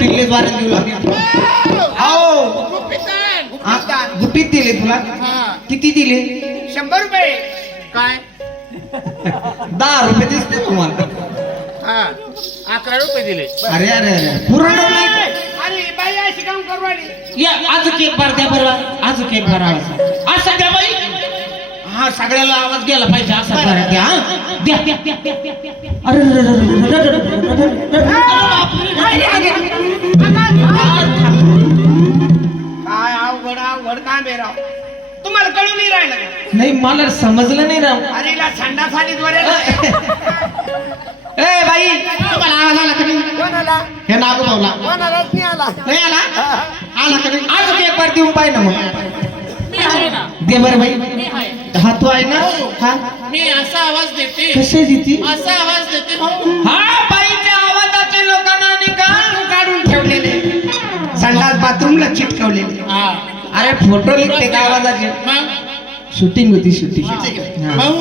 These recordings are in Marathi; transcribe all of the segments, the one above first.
गुपितले द्वारे देऊ लागले. हो गुपित दिले तुला. किती दिले? 100 रुपये. काय 10 रुपये दिसते तुम्हाला. 11 रुपये दिले. अरे अरे अरे पुरण नाही. अरे बाई अशी काम करवाली. या आज केक भर द्या बरं. आज केक भरा असं द्या बाई. हा सगळ्याला आवाज गेला पाहिजे असा करा द्या. द्या द्या द्या द्या द्या. अरे काय अवघड अवघड काम आहे राव. तुम्हाला कळून नाही राहिलं का? नाही मला समजलं नाही राव. अरे ला संडासाली द्वारे. ए बाई तुम्हाला आवाज आला का नाही? कोणाला? हे नागू भाऊला कोणालाच नाही आला. नाही आला. आला का नाही? आज केक भर देऊन पाहिजे ना मग. मी आहे ना. दे बरं बाई. मी आहे. हा तू आहे ना. हा मी असा आवाज देते. कशी देती? असा आवाज देते. हा बाईच्या आवाजाचे लोकांना निकाल काढून ठेवलेले संडास बाथरूमला चिटकवलेले. हा अरे फोटो लिखते का आवाजाचे? मग शूटिंग होती शूटिंग. भाऊ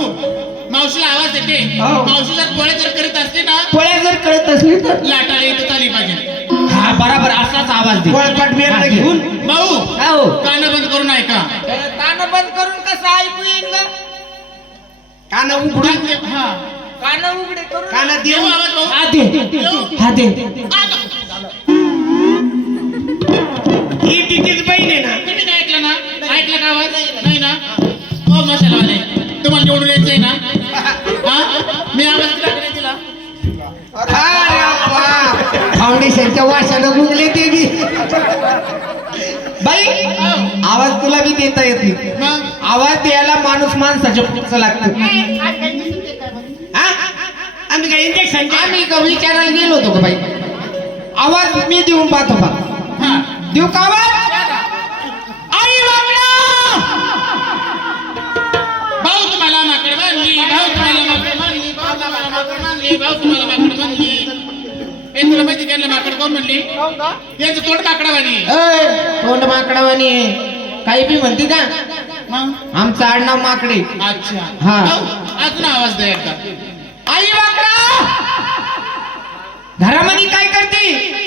मावशीला आवाज देते. हो. मावशी जर पोळे जर करीत असते ना पोळ्या जर कळत असली तर लाटाला इथं आली पाहिजे. हा बराबर असाच आवाज दे. गोळपाट मेरला हा, घेऊन. भाऊ हो कान बंद करून ऐका. कान बंद करून कसं ऐकू येईल ग? कान उघडून हा कान उघडे करून कानात देऊ देऊ. आवाज भाऊ. हा दे. हा दे. ही तिचीच बहीण आहे ना. तुम्ही काय ऐकलं ना? ऐकलं का आवाज? नाही ना. हो मशालावाले तुम्हाला निवडून यायचंय ना? हा मी आवाज दिला का नाही दिला? फाउंडेशनच्या वाशानं गुगले ते बी. बाई आवाज तुला बी देता येत नाही. मग आवाज द्यायला माणूस माणसाच्या पुढचं लागतं. हा? आम्ही काय इंजेक्शन आम्ही का विचारायला गेलो होतो का बाई? आवाज मी देऊन पाहतो बा. हा देऊ का आवाज? आई बाबा भाऊ तुम्हाला माकड मानली. भाऊ तुम्हाला माकड मानली. भाऊ तुम्हाला माकड मानली. भाऊ तुम्हाला माकड मानली. हे तुला माहिती त्यांना माकड कोण म्हणली? यांचं तोंड माकडावानी. तोंड माकडावानी आहे. काही बी म्हणते का? मग आमचं आडनाव माकडे. अच्छा हा. भाऊ, अजून आवाज द्या एकदा. आई माकडा घरामध्ये काय करते?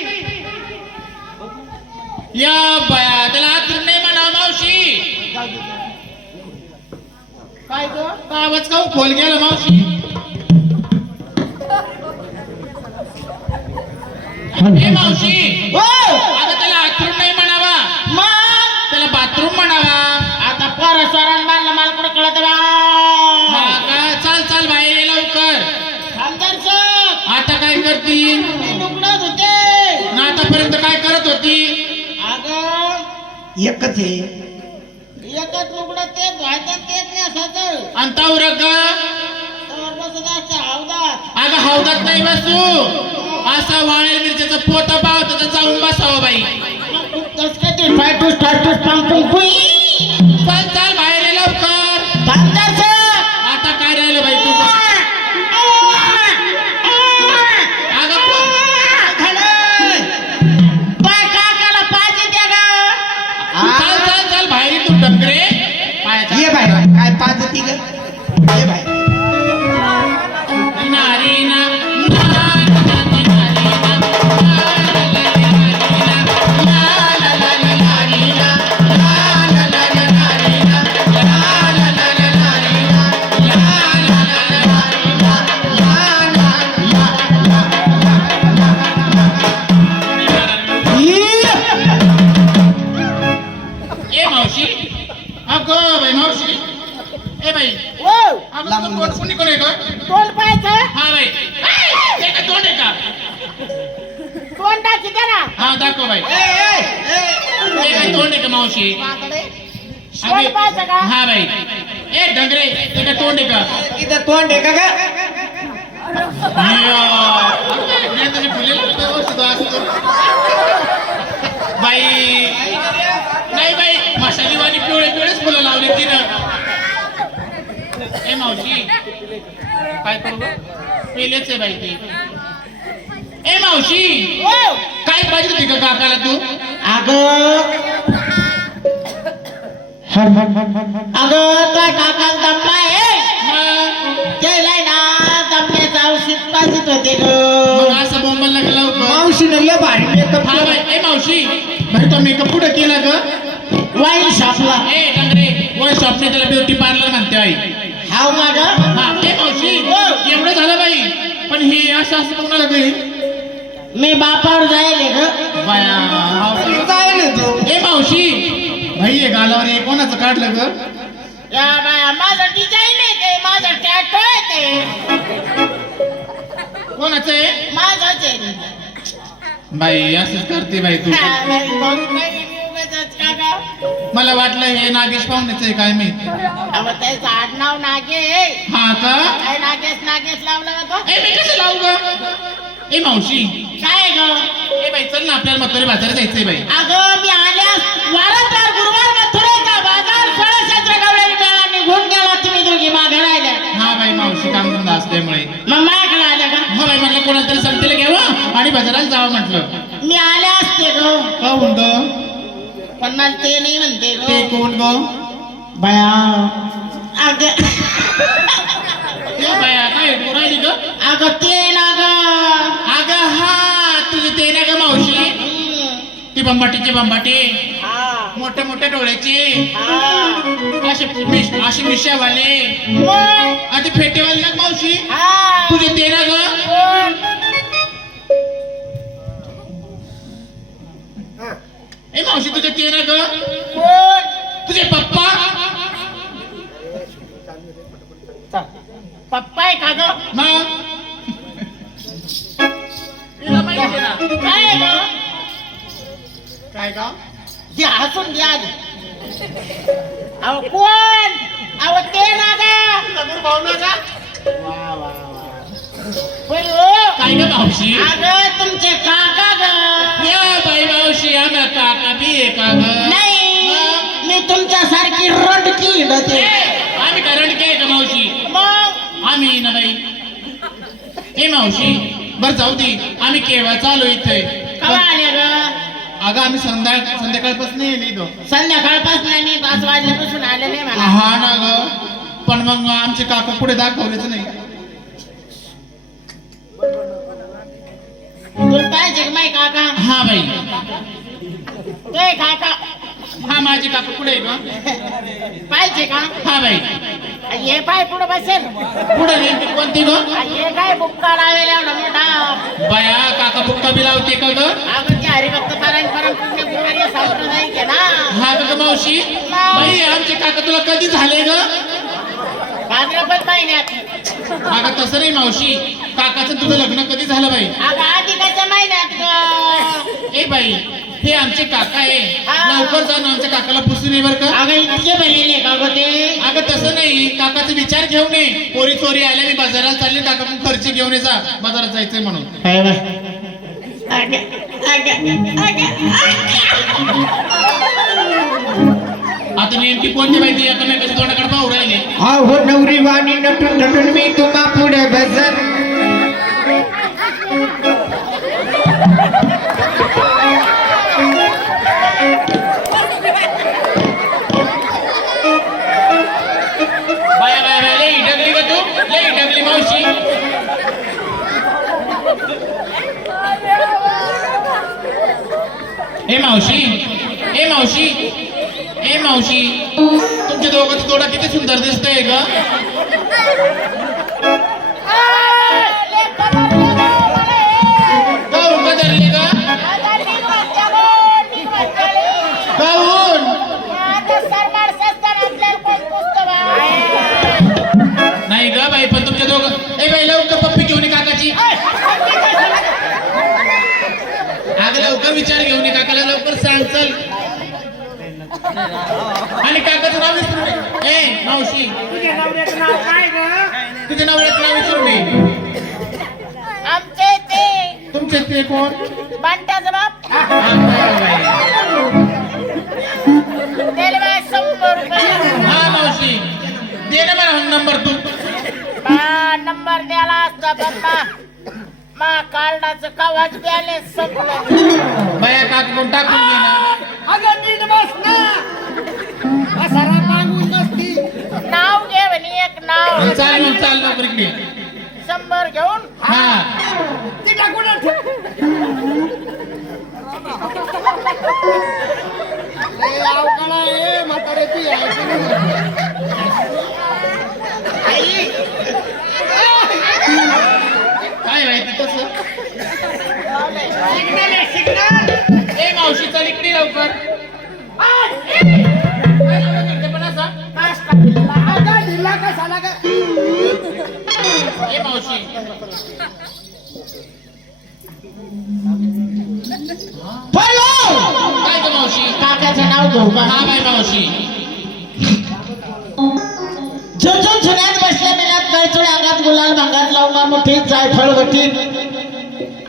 या बया त्याला आतून नाही म्हणा मावशी. काय ग का आवाज का खोल गेला मावशी? हे मावशी आता त्याला आतून नाही म्हणावा. मग त्याला बाथरूम म्हणावा. आता परस्वरान बांधला मला कुठं कळत बा. हा का चाल चाल बाहेर ये लवकर. आता काय करती? लुगडत होते ना. आतापर्यंत काय करत होती? एकच आहे. एकच लुगडं ते धुवायचं तेच नाही असायचं. आणि तावर अगं हौदात नाही बसू. असा वाळेल मिरच्याचा पोता पावतो तर जाऊन बसावं बाई. चल चल बाहेर ये लवकर. आता काय राहिलं बाई तू? चल चल चल बाहेर ये तू डंगरे. ये बाहेर काय पाजती ग? ये बाहेर. नारी ना ए मावशी. अगं बाई मावशी. ए बाई अगं तोंड कोणी कोण आहे ग? तोंड पाहायचं. हा बाई. ते काय तोंड आहे का? तोंड दाखवते ना. हा दाखव बाई. ते काय तोंड आहे का मावशी? तोंड पाहायचं का? हा बाई. ए डंगरे ते काय तोंड आहे का? इथं तोंड आहे का ग? मी तुझी फुले सुद्धा असतो बाई. नाही बाई मशालीवाणी पिवळे पिवळेच फुलं लावली तिनं. ए मावशी काय करू ग? पेलेच आहे बाई ती. ए मावशी काय पाहिजे होती का काकाला तू? अगं काय काकाला दमला आहे. त्याला ना दमण्याचं औषध पाहिजे होते ग. मग असं बोंबल लागला लवकर. मावशीने लय भारी मेकअप हा बाई ए मावशी भाई तो मेकअप कुठं केला ग वाईन शॉपला ए डांगरे वर शॉपने त्याला ब्युटी पार्लर म्हणते आई हाव माझा हा ए मावशी एवढं झालं बाई पण हे असं कोणाला काही मी बापावर जायले ग बाया हाव बाई. काय ना तू ए मावशी भाई हे गालावर हे कोणाचं काढलं ग या बाया माझं डिझाईन आहे ते माझं टॅटो आहे ते कोणाचं आहे माझंच आहे बाई असंच करते बाई तू हा, बाई, भाऊ काही उगाचच का गं? मला वाटलं हे नागेश पाहुण्याचं आहे काय मी अहो त्याचं आडनाव नागे आहे. हा का काय नागेश नागेश लावलं होतं ए मी कसं लावू ग ए मावशी काय ग ए बाई चल ना आपल्याला म्हातारी बाजारात जायचंय बाई अगं मी आल्यास वारंवार गुरुवार मथुरेचा बाजार फळशास्त्र गवळ्याने मेळा निघून गेला तुम्ही दोघी मागे राहिल्या हा बाई मावशी कामधंदा असल्यामुळे मग माझ्याकडे आल्या का हो बाई म्हटलं कोणाला तरी संपतेला घ्यावं आणि बाजारात जावं म्हटलं मी आले असते ग का हुंड पण मला ते नाही म्हणते ते ग कोण ग बया अगं ते बाया काय राहिली ग अगं ते ना ग अगं हा तुझे ते ना ग मावशी ती बंबाटीची बंबाटी हा मोठ्या मोठ्या डोळ्याची हा अशी मिशावाले मग आधी फेटेवाले ना मावशी हा तुझे ते ना ग कोण? ए मावशी तुझे ते ना ग कोण? तुझे पप्पा पप्पा आहे का ग मग तिला माहिती आहे ना. काय ग काय का जे हसून घ्या आधी. अहो कोण अहो ते ना ग भाऊ ना का होय हो. काय ग मावशी अगं तुमचे काका ग या बाई मावशी आम्हाला काका बी आहे का ग नाही मी तुमच्यासारखी रडकी हिंडते आम्ही कारण काय का मावशी मग आम्ही ना बाई ए मावशी बर जाऊ दे आम्ही केव्हा चालू इथे कवा आले ग अगं आम्ही संध्याकाळपासून येईल इथं संध्याकाळपासून मी 5 वाजल्यापासून आले नाही मला हा ना ग पण मग आमचे काका पुढे दाखवलेच नाही तुला पाहिजे का माही काका हा बाई ते काका हा माझे काका पुढे आहे ग पाहिजे का हा बाई हे पाय पुढे बसेल पुढे नेमकी कोणती ग हे काय बुक्का लावेल एवढा मोठा बाया काका बुक्का बी लावते का ग अगं ते हरिभक्त पारायण पुण्य गुरुवारी सांप्रदायिक आहे ना हा ग मावशी बाई आमचे काका तुला कधी झाले ग भाद्रपद महिन्यात अगं तसं नाही मावशी काकाचं तुझं लग्न कधी झालं बाई अगं अधिकाच्या महिन्यात ग ए बाई हे आमचे काका आहे हा. लवकर जाऊन आमच्या काकाला पुसून ये बर का अगं इतके बनलेले का ग ते अगं तसं नाही काकाचा विचार घेऊन ये पोरी चोरी आल्या मी बाजारात चालले काका मग खर्च घेऊन ये जा बाजारात जायचंय म्हणून आता नेमकी कोणती माहिती एकमेकाच्या तोंडाकडे पाहू राहिले हो नवरी वाणी नटून नटून मी तुम्हा पुढे बसत बाया बाया बाया लई डगली का तू लई डगली मावशी ए मावशी ए मावशी ए मावशी तुमच्या दोघांचा जोडा किती सुंदर दिसतोय ग काहून का धरली ग काहून नाही ग बाई पण तुमच्या दोघं ए बाई लवकर पप्पी घेऊन ये काकाची अगं लवकर विचार घेऊन ये काकाला लवकर सांग चल आणि काकाचं नाव विसरू नये ए मावशी तुझ्या नवऱ्याचं नाव विसरू नये आमचे ते तुमचे ते कोण बंटाचा बाप हा त्याला बाय 100 रुपये मावशी दे ना मला नंबर तू नंबर द्यायला असता पण मा कार्डाचं कवाच बॅलेन्स संपलं बाया काका टाकून घे ना अगं नीट बस ना असारा मागून नसती नाव घे म्हणे एक नाव चाल मग चाल लवकर इकडे 100 घेऊन हा ती टाकून तसं सिग्नल आहे सिग्नल. ए मावशी चल इकडे लवकर काय एवढं करते पण असं? ए मावशी पळो काय ग मावशी? काकाचं नाव घेऊ का हा बाई मावशी झुंझुन झुन्यात बसल्या मिळत गळचोळ अंगात गुलाल भांगात लावून मुठीत जायफळ वटीत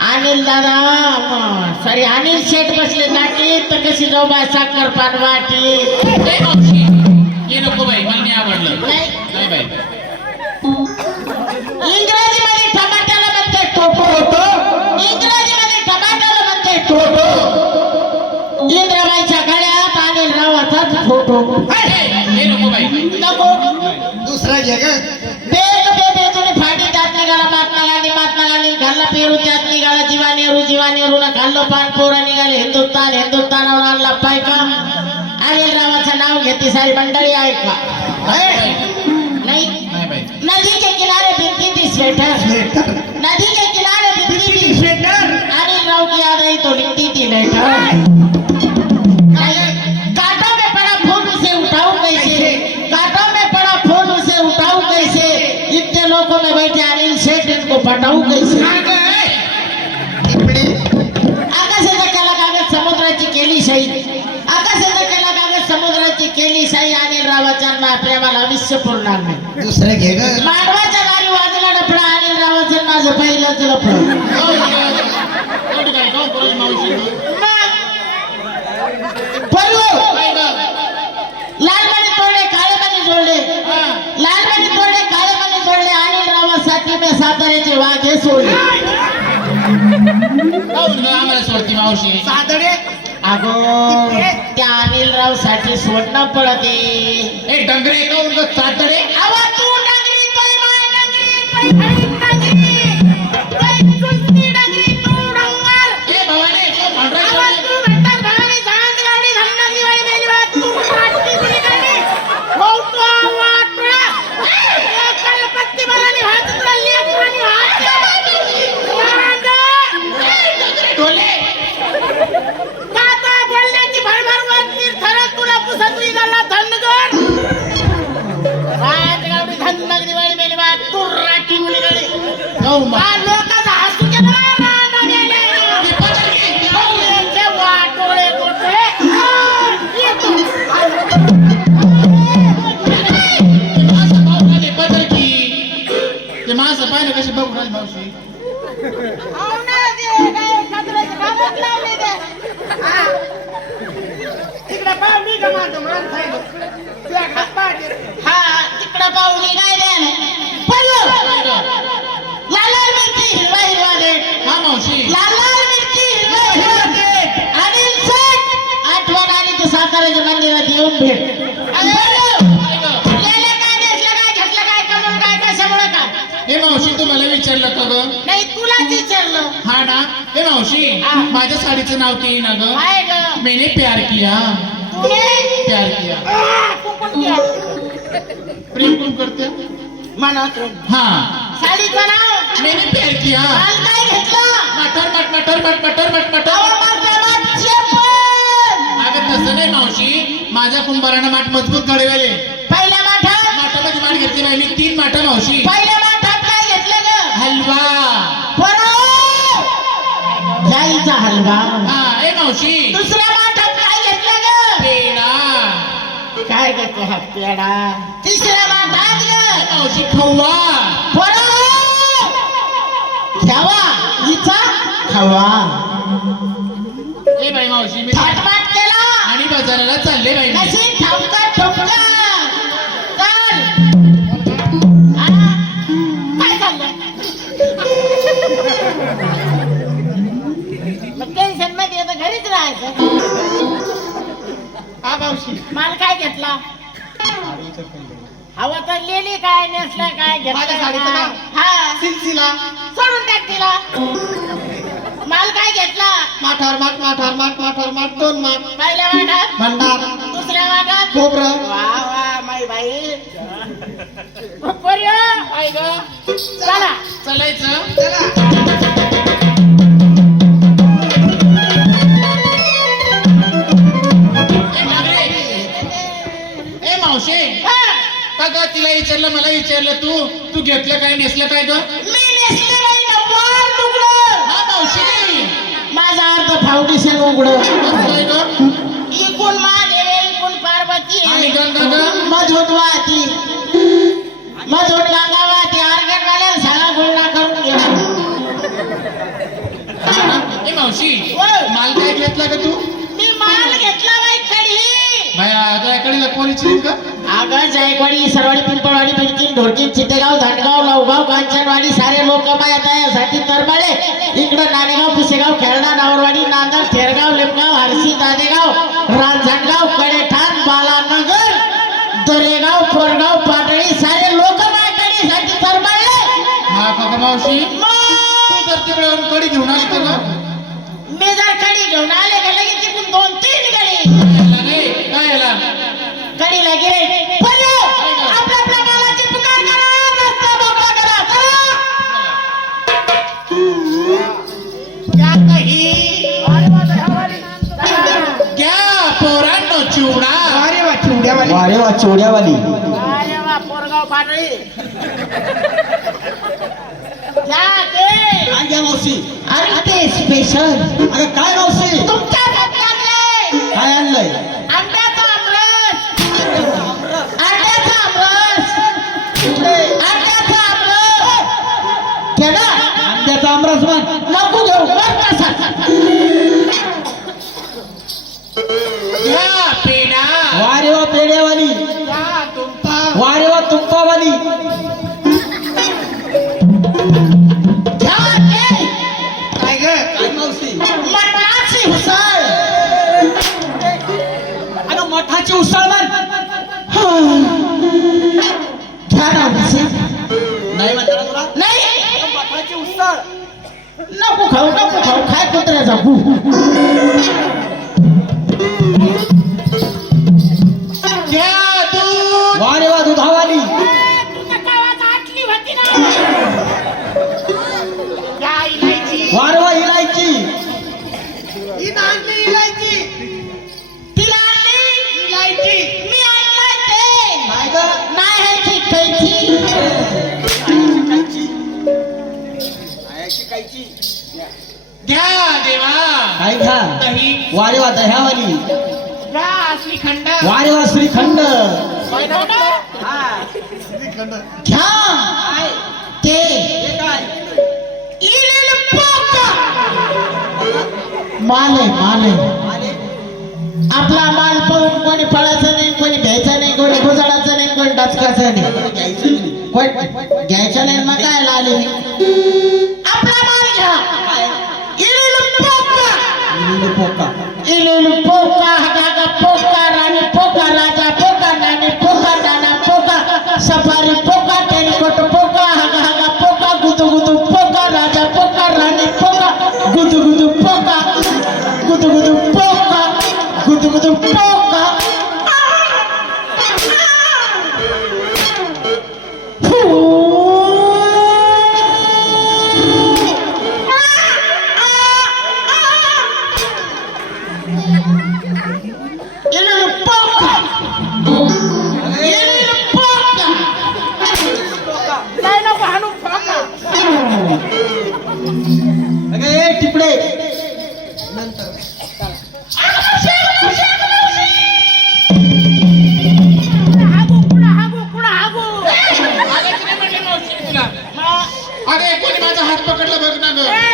अनिल दादा सॉरी अनिल शेठ बसले नाटीत तर कशी जाऊ बाय साखर पान वाटी ए मावशी हे नको बाई मला नाही आवडलं नाही नाही बाई इंग्रजीमध्ये टमाट्याला म्हणते टोटो इंग्रजीमध्ये टमाट्याला म्हणते टोटो इंद्राबाईच्या गळ्यात अनिल रावाचाच फोटो हे नको बाई नको दुसरा घे ग बेग बेबेजून फाडी त्यात निघाला महात्मा गांधी घालला पेरू त्यात निघाला जीवा नेहरू न खाल्लो पान पोरं निघाले हिंदुस्थानावर आणला पायका अनिल रावाचं नाव घेते सारी मंडळी ऐका नाही नाही बाई नदी के किनारे बिकती थी स्वेटर नदी के किनारे बिकती थी स्वेटर अनिल राव की याद आई तो लिखती थी लेटर कांटों में पड़ा फूल उसे उठाऊं कैसे कांटों में पड़ा फूल उसे उठाऊं कैसे इतने लोगों में बैठे अनिल शेठ इनको पटाऊं कैसे आकाशाचा केला कागद समुद्राची केली शाही आकाशाचा केला कागद समुद्राची केली शाही अनिल रावाच्या प्रेमाला विश्व पुरणार नाही दुसरं घे ग मांडवाच्या दारी वाजला डफडा अनिल रावाचं माझं पहिलंच लफडं काय गाव करू मावशी लालमणी तोडले काळे मणी जोडले लालमणी तोडले काळे मणी जोडले अनिल रावासाठी मी साताऱ्याचे वाघे सोडले आम्हाला सोडती मावशी सादडे अगो त्या अनिल राव साठी सोडणं पडते ए डंगरे काऊन ग चातडे आवा तू डंगरी तोय माय डंगरी तोय डंगरी चुस्ती डंगरी तू डंगर ए भवानी तो भांडरा आवा तू भेटतात भवानी जांत गाडी धन्ना दिवाळी मेली बात तू रात्री गुली गाडी मोठो वाटला कलपत्ती बलानी हात तुला लेकरानी हात ढोले काता बोलण्याची भरभर वरती थरत तुला पुसत निघाला धनगर रात गावडी धन्नग दिवाळी मेली बात तू राठी गुली गाडी लोकांचा हसू केला राना गेले पाहुण्याचे वाटोळे गोटळे येतो बदल की ते माणसं पाहिलं कशी बघून राहिली मावशी तिकडे पाहुणी का माझं मान खायला तुझ्या हात पाहते हा तिकडं पाहुणी काय द्या पडलो लाल मिरची हिरवा हिरवा देठ हा मावशी लाल मिरची हिरवा हिरवा देठ अनिल शेठ आठवण आली की साताऱ्याच्या मंदिरात येऊन भेट गेले काय नेसलं काय घेतलं काय कमवून काय कशामुळे काय हे मावशी तुम्हाला विचारलं का ग नाही तुलाच विचारलं हा ना हे मावशी हा. माझ्या साडीचं नाव ते ना ग काय ग मैंने प्यार किया तुम्ही प्यार किया प्रेम कोण करते मनातून हा साडीचं नाव मैंने प्यार किया काल काय घेतलं मटर मट मटर मट मटर मट मटर आवडतात चेपण अगं तसं नाही मावशी माझ्या कुंभारानं माठ मजबूत घडवेले पहिल्या माठात माठामध्ये माठ घेतली राहिली 3 माठ मावशी पहिल्या माठात काय घेतलं ग हलवा जाईचा हलवा हा ए मावशी दुसऱ्या माठात काय घेतलं ग पेडा काय घेतो हा पेडा तिसऱ्या माठात ग मावशी खवा घ्यावा हिचा खावा ए बाई मावशी मी थाटमाट केला आणि बाजाराला चालले बाई मी. कशी ठपका ठपका चाल हा? काय चाललं मग टेन्शन मध्ये आता घरीच राहायचं हा मावशी माल काय घेतला हवा तर लिहिली काय नेसलं काय माझ्या घेतलं साडीचं काय? नाव? हा सिलसिला सोडून टाक तिला माल काय घेतला माठावर माठ माठावर माठ माठावर माठ 2 माठ पहिल्या वाटात भंडार दुसऱ्या वाटात खोबरं वा वा माई बाई पोरी, आई ग चला चालायचं चला विचारलं मला विचारलं तू घेतलं काय नेसलं काय ग मी नेसले नाही नव्वार लुगडं. हा मावशी माझा अर्थ फाउंडेशन उघडं. काय ग इकून महादेव इकून पार्वती आणि गंगा ग मजूद वाहती मजूद गंगा वाहती आर्गन वाल्याला सगळा गुन्हा करून घ्या. ए मावशी होय. माल काय घेतला ग तू मी माल घेतला बाई कडी. बाया तुझ्याकडे लपवणीची का अगं जायकवाडी सरवाडी पिंपळवाडी बिडकीन ढोरकीन चितेगाव धाटगाव लवगाव कांचनवाडी सारे लोक माया यासाठी तरबाळे इकडं नाणेगाव पुसेगाव खेळणा नावरवाडी नांदर थेरगाव लिमगाव हरसी दादेगाव रांजणगाव कडेठाण बालानगर दरेगाव कोरगाव पाटळी सारे लोक माझ्यासाठी तरबाळे. हा काका मावशी तू जर तिकडे कडी घेऊन आली तर ना मी जर कडी घेऊन आले का लगेच तिकडून 2-3 गडी काय याला कडीला गेले पण आपल्या प्रमाणाची पुकार करा रस्ता मोकळा करा क्या कही घ्या पोरांनो चिवडा अरे वा चिवड्यावाली अरे वा चोड्यावाली. अरे वा पोरगाव पाटळी क्या ते काय घ्या मावशी अरे ते स्पेशल अगं काय मावशी तुमच्या हातात लागले काय आणलंय अंड्याचा आमरस अंड्याचा आमरस अंड्याचा आमरस घे ना अंड्याचा आमरस मग नको घेऊ वर कसा घ्या पेढा वारे वा पेड्यावाली घ्या तुंपा वारे वा तुप्पावाली. घ्या ते काय ग काय मावशी मटणाची उसळ अगं मठाची उसळ म्हण. घ्या ना उसळ नाही म्हणता ना तुला नाही मठाची उसळ नको खाऊ खाय कुत्र्याचा गु घ्या दूध वारे वा दुधावाली. तुझ्या गावात आटली होती ना घ्या इलायची वारे वा इलायची. तिला आणली इलायची मी आणलाय ते काय ग नाही आहे ती कैची घ्या देवा काय घ्या दही वारे वा दह्यावाली. घ्या श्रीखंड वारे वा श्रीखंड. घ्या ते इलेल पोका माल आहे आपला माल पाहून कोणी फळाचा नाही कोणी घ्यायचा नाही कोणी भुजाडाचा नाही कोणी डचकाचा नाही कोण घ्यायचा नाही मग काय आले आपला माल घ्या इलेल पोका इलेल पोका हगागा पोका राणी पोका राजा पोका नानी पोका नाना पोका सफारी पोका टेनिकोट पोका हगा पोका गुदु गुदु पोका राजा पोका राणी पोका गुदु गुदु पोका गुदु गुदु पोका गुदु गुदु पोका इलेल पोका इलेल पोका नाही नको हाणू पोका अगं ए टिपडे आलं की नाही म्हणली मावशी तुला अरे कोणी माझा हात पकडला बघ ना ग काय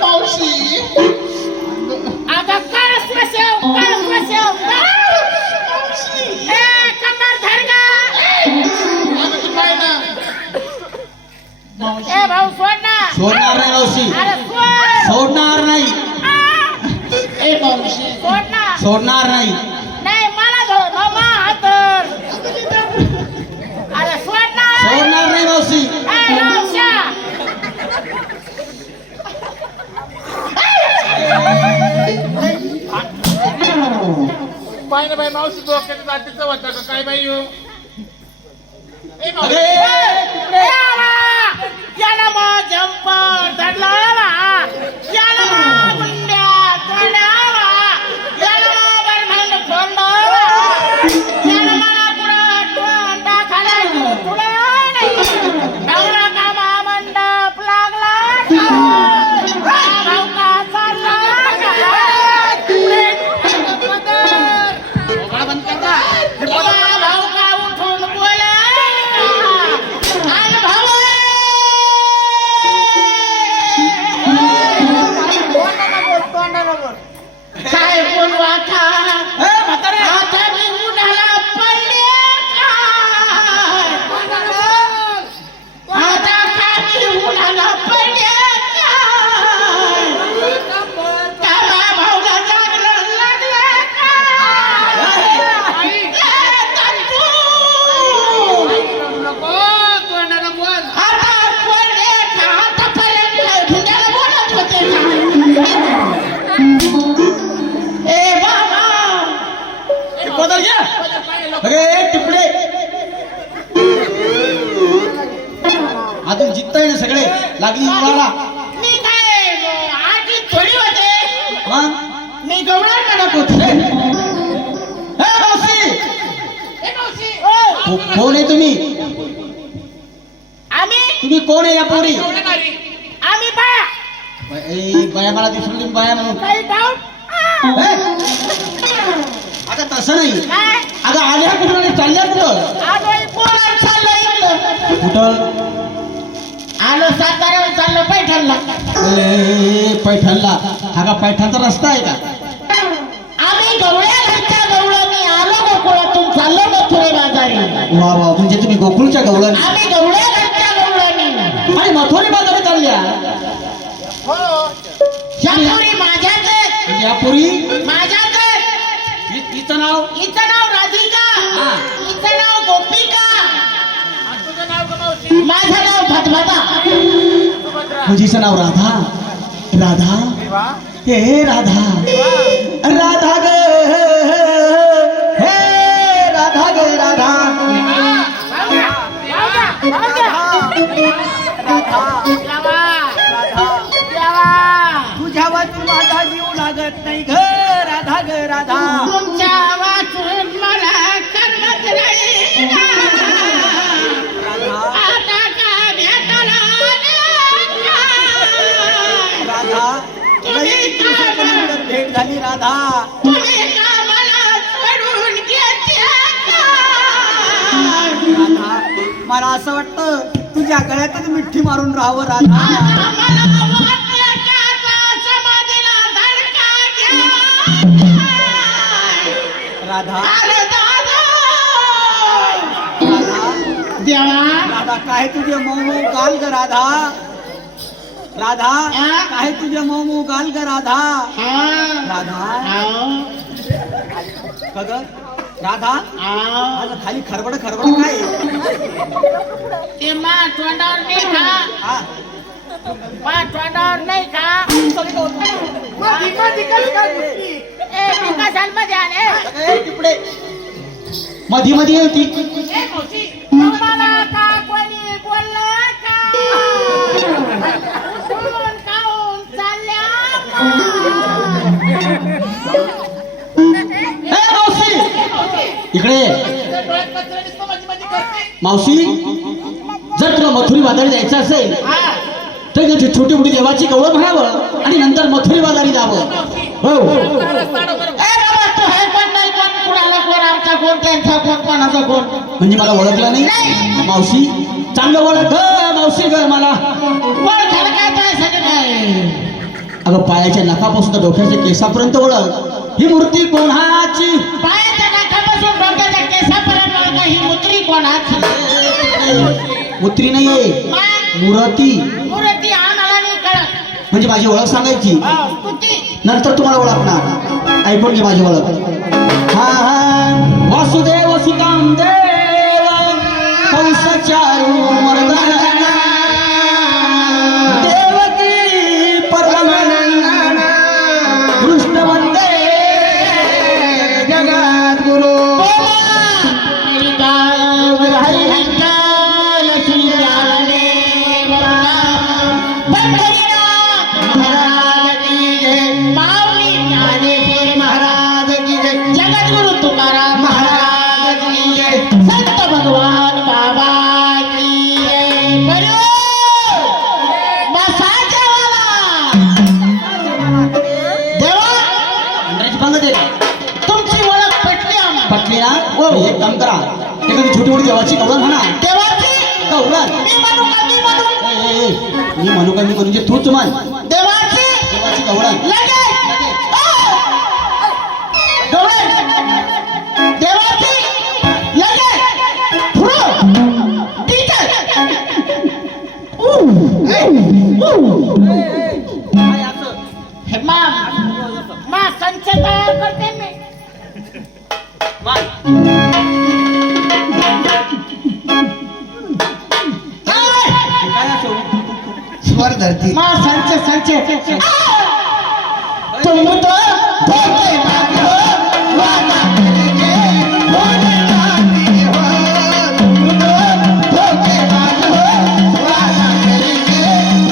मावशी अगं तू काय ना भाऊ सोड ना सोडणार नाही मावशी अरे सोड सोडणार नाही ए मावशी सोड ना सोडणार नाही. नाही मला धो मामा हातर अरे सोड ना सोडणार नाही मावशी. ए, मावश्या. पाय ना बाई मावशी डोक्याच्या जातीचं होतं का काय बाई हो? ए मावशी अरे ए, आला. जन्म जंप धरलावा जन्म मुंड्या तोडावा जन्म ब्रह्मांड फोडावा जन्माला पुढं टोंडा खाला तुला नाही नवरा कामा मंडप लागला भाऊ का चालला भाऊ का उठून बोला काय बोलू आता आता मी उन्हाला पडले काय आता का मी उन्हाला पडले काय कामा भाऊला चांगलं लागलं काय तंतू आता पडले का आतापर्यंत भुंग्याला बोलत होते का ए बाबा पदर घ्या अरे टिपडे अजून जिंकताय ना सगळे लागली उन्हाळा मी काय आधी थोडी होते मग मी गवळण म्हणत होते हे मावशी ओ, कोण आहे तुम्ही आम्ही कोण आहे या पोरी आम्ही बाया ए, बाया मला दिसून तुम्ही बाया म्हणून काही डाऊट हे? आता तसं नाही काय अगं आल्या कुठं आणि चालल्या कुठं आलोय पोरात चाललो इकडं कुठं आलो साताऱ्यावर चाललो पैठणला ए, पैठणला हा का पैठणचा रस्ता आहे का आम्ही गवळ्या घरच्या गवळणी आलो गोकुळातून चाललो मथुरे बाजारी वा वा म्हणजे तुम्ही गोकुळच्या गवळण आम्ही गवळ्या घरच्या गवळणी आणि मथुरी बाजारात चालल्या हो शापुरी माझ्याच आहेत. म्हणजे या पोरी माझ्याच आहेत. हिचं नाव हिचं नाव राधिका हा. हिचं नाव गोपिका माझं नाव भदभदा म्हणजे हिचं नाव राधा राधा हे राधा राधा ग हे राधा ग राधा तुझ्या वाचून माझा जीव लागत नाही ग राधा ग राधा तुमच्या वाचून मला करमत नाही आता का भेटायला राधा तुम्ही का भेट झाली राधा तुम्ही का मला सोडून घेते राधा मला असं वाटतं तुझ्या गळ्यातच मिठी मारून राहावं राधा मला वाटलं का आता समाधीला धडका घ्या राधा अरे दादा राधा देवा राधा काय तुझे मऊ मऊ गाल ग राधा राधा काय तुझे मऊ मऊ गाल ग राधा राधा का ग राधा आता खाली खरबड खरबड काय आहे? ते मा तोंडावर नाही खा हा मा तोंडावर नाही खा ए विकासांमध्ये आले ए, टिपडे मधी मध्ये होती तुम्हाला का कोणी बोललं का उठून खाऊन चालल्या मावशी इकडे मावशी जर तुला मथुरी बाजारी जायचं असेल तर त्याची छोटी मोठी देवाची गवळ म्हणावं आणि नंतर मथुरी बाजारी जावं हो तू हे कोण नाही कोण कुणाला कोण आमचा कोण त्यांचा कोण कोणाचा कोण म्हणजे मला ओळखलं नाही मावशी चांगलं ओळख ग मावशी ग मला ओळखायला काय पाहिजे नाही अगं पायाच्या नखापासून तर डोक्याच्या केसापर्यंत ओळख ही मूर्ती कोणाची पायाच्या नाकापासून डोक्याच्या केसापर्यंत ओळखा ही मुत्री कोणाची मूर्ती नाहीये मूर्ती मूर्ती आम्हाला नाही कळत म्हणजे माझी ओळख सांगायची तुती नंतर तुम्हाला ओळखणार ऐकून घे माझी ओळख हा हा वासुदेव सुताम देव कंस चारुमर्दन देवकी परमानंदन कृष्ण वंदे जगद्गुरु हरिकाल हरिकाल श्री ज्ञानदेव पटली ना एक काम करा एखादी छोटी मोठी देवाची कवळण म्हणा देवाची कवळण मी म्हणू का मी म्हणू मी म्हणू का मी करून जे तूच मान देवाची देवाची कवळण लगेच देवाची लगेच पुढं ठीक आहे हे मा संच तयार करते मी स्वर धरती मा संच तुम तो धोखे बाज हो वादा करके भूल जाती हो तुम तो धोखे बाज हो वादा करके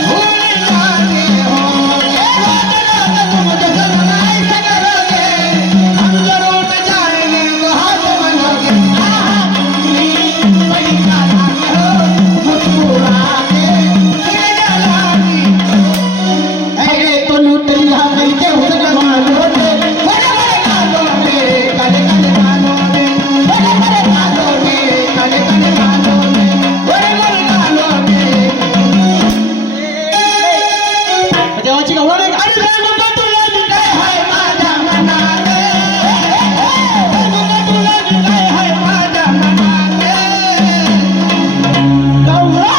भूल जाती हो ये वादा तुम जो बनाए करोगे हम जरूर जाएंगे तो हाथ मनोगे बड़ी चालाक हो मुस्कुरा के गिर जाओगी अरे तो लूट लिया मिलके हुस्न मानो दे बड़े बड़े कानों में काले काले कानों में बड़े बड़े कानों में काले काले कानों में बड़े बड़े कानों में देवाची कवळण आहे का अरे रंग तुला निघाय हाय माझ्या मनाने रंग तुला निघाय हाय माझ्या मनाने गौरव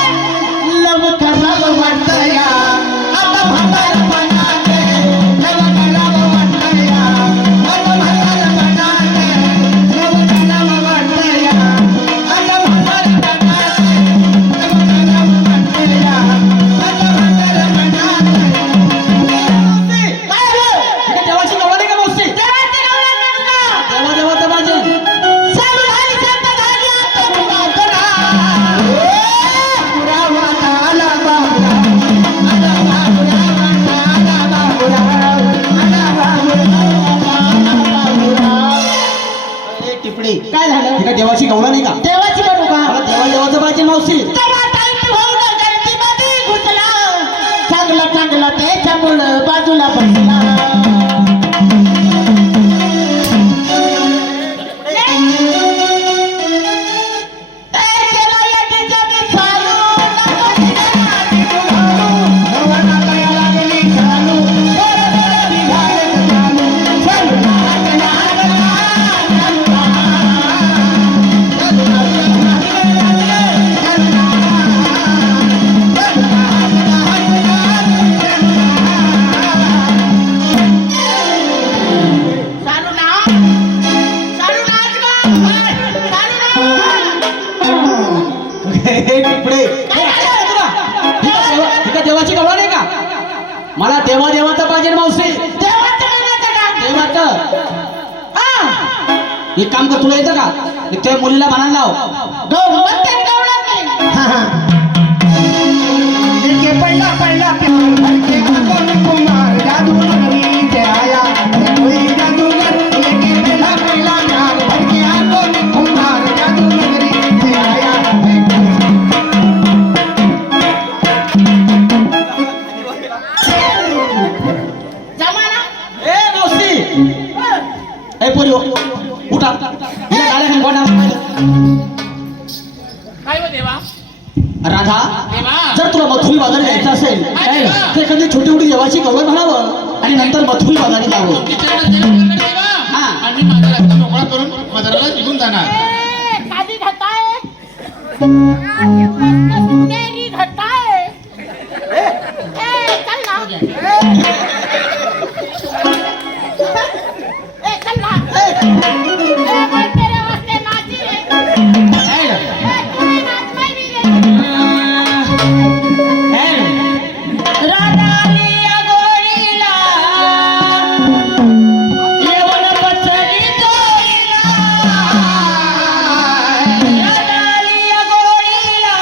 लव करावं वाटतं या आता म्हातारपणाने लव करावं वाटतं या आता म्हातारपणाने लव करावं वाटतं या आता म्हातारपणाने लव करावं वाटतं या आता म्हातारपणाने काय रे हे देवाची कवळण आहे का मावशी देवाची गौरव म्हणू का देवा देवा तर बाजे चालू झाली संत झाली आता तुला करा पुरावा आला बाबुरा आला बाबुरा आला बाबुरा आला बाबुरा ए टिपडी काय झालं हे का देवाची कवळण आहे का देवाची म्हणू का मला देवा देवाचं बाजे मावशी तेव्हा टाईट होऊन गर्दीमध्ये घुसला चांगला चांगला त्याच्यामुळं बाजूला बसला हे टिपडे हे का देवाची कवळण आहे का मला देवा देवाचं पाहिजे मावशी देवाचं एक काम कर तुला येतं का एक त्या मुलीला म्हणायला लाव लेके पहला पहला प्यार भर के आंखों में कुमार जादू नगरी से आया कोई जादूगर लेके पहला पहला प्यार भर के आंखों में कुमार जादू नगरी से आया ए मावशी ए पोरी उठा हिला गाड्या घेऊन कोण काय हो देवा राधा देवा जर तुला मथुरी बाजारी जायचं असेल तर एखादी छोटी मोठी देवाची कवळण म्हणावं आणि नंतर मथुरी बाजारी जावं तिच्याकडे सेवा करणार देवा हा. आणि माझा रस्ता मोकळा करून मदाराला निघून जाणार कादी घटाय मेरी घटाय चल ना चल ना मैं तेरे वास्ते नाची रे तुम्हें नाच मैं भी रे राधा लिया गोरीला येवन बसली जोईला राधा लिया गोरीला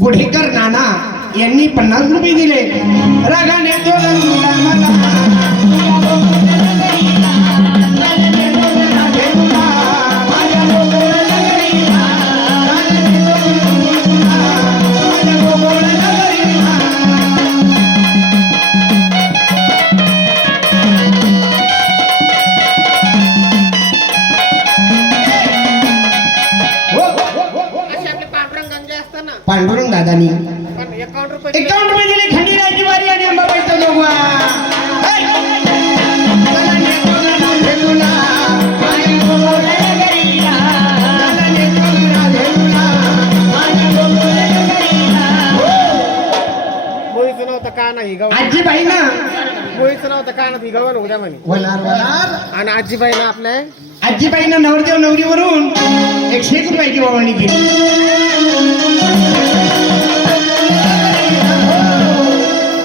बुढेकर नाना यांनी 50 रुपये दिले. रागाने तो रंगला मला पांडुरंग दादानी 51 रुपये दिले. खंडीराची वारी आणि अंबाबाईचा जोगवा. आजीबाई ना आणि आजीबाई ना आपल्या आजीबाईनं नवरदेव नवरीवरून 101 रुपयाची वावणी केली.